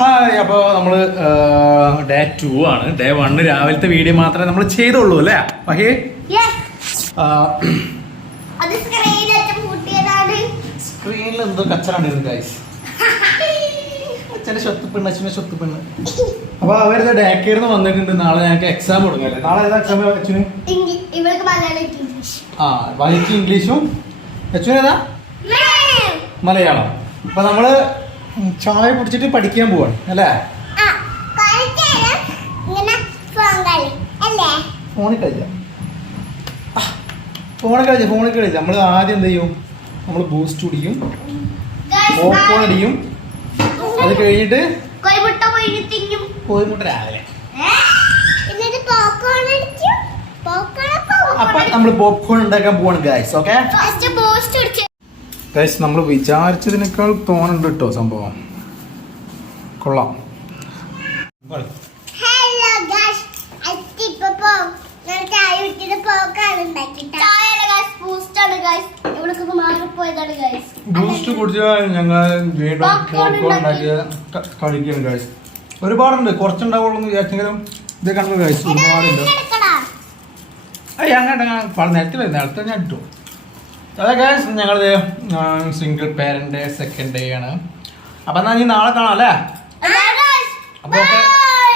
Hi, അപ്പോൾ നമ്മൾ day 2 ആണ്. ഡേ 1 രാവിലത്തെ വീഡിയോ മാത്രമേ നമ്മൾ ചെയ്തുള്ളൂ അല്ലേ മഹി? സ്ക്രീനിൽ എന്തോ കച്ചറാണ് ഗൈസ്. അച്ഛൻ്റെ സ്വത്തുപ്പെണ്ണ്. അപ്പൊ അവരുടെ ഡേ കെയർന്ന് വന്നിട്ടുണ്ട്. നാളെ ഞങ്ങൾക്ക് എക്സാം തുടങ്ങല്ലേ. നാളെ ഏതാ എക്സാം അച്ഛന്? വഹിക്ക് ഇംഗ്ലീഷും. അച്ഛന് ഏതാ? മലയാളം. അപ്പൊ നമ്മള് ചായ കുടിച്ചിട്ട് പഠിക്കാൻ പോവാണ് അല്ലേ? ഫോണിൽ കളിച്ച നമ്മൾ ആദ്യം എന്ത് ചെയ്യും? നമ്മൾ ബൂസ്റ്റ് കുടിക്കും, പോപ്കോൺ അടിക്കും. അത് കഴിഞ്ഞിട്ട് കോഴിമുട്ട രാവിലെ. അപ്പൊ നമ്മൾ പോപ്കോൺ ഉണ്ടാക്കാൻ പോവാണ് ഗൈസ്. ഓക്കെ ഗൈസ്, നമ്മൾ വിചാരിച്ചതിനേക്കാൾ തോന്നുന്നുണ്ട് കേട്ടോ സംഭവം. കൊള്ളാം. ബൂസ്റ്റ് കുടിച്ചാൽ ഞങ്ങൾ വീണ്ടും പോപ്കോൺ ഉണ്ടാക്കിയ കളിക്കണം ഗൈസ്. ഒരുപാടുണ്ട്, കുറച്ചുണ്ടാവുള്ളൂ എന്ന് വിചാരിച്ചെങ്കിലും ഇത് കണ്ടു ഗൈസ്. ഒരുപാടുണ്ട്. നേരത്തെ ഞാൻ ഇട്ടു. അതെ ഗൈസ്, ഞങ്ങളത് സിംഗിൾ പേരന്റ് സെക്കൻഡ് ഡേ ആണ്. അപ്പൊ എന്നാ നീ നാളെ കാണാം അല്ലേ? അപ്പൊ okay,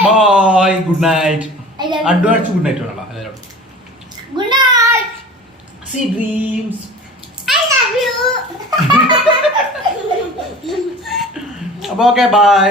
bye, good night. Advance good night വേണല്ലോ എല്ലാവരോടും. See dreams. I love you. അപ്പൊ ഓക്കെ, ബൈ.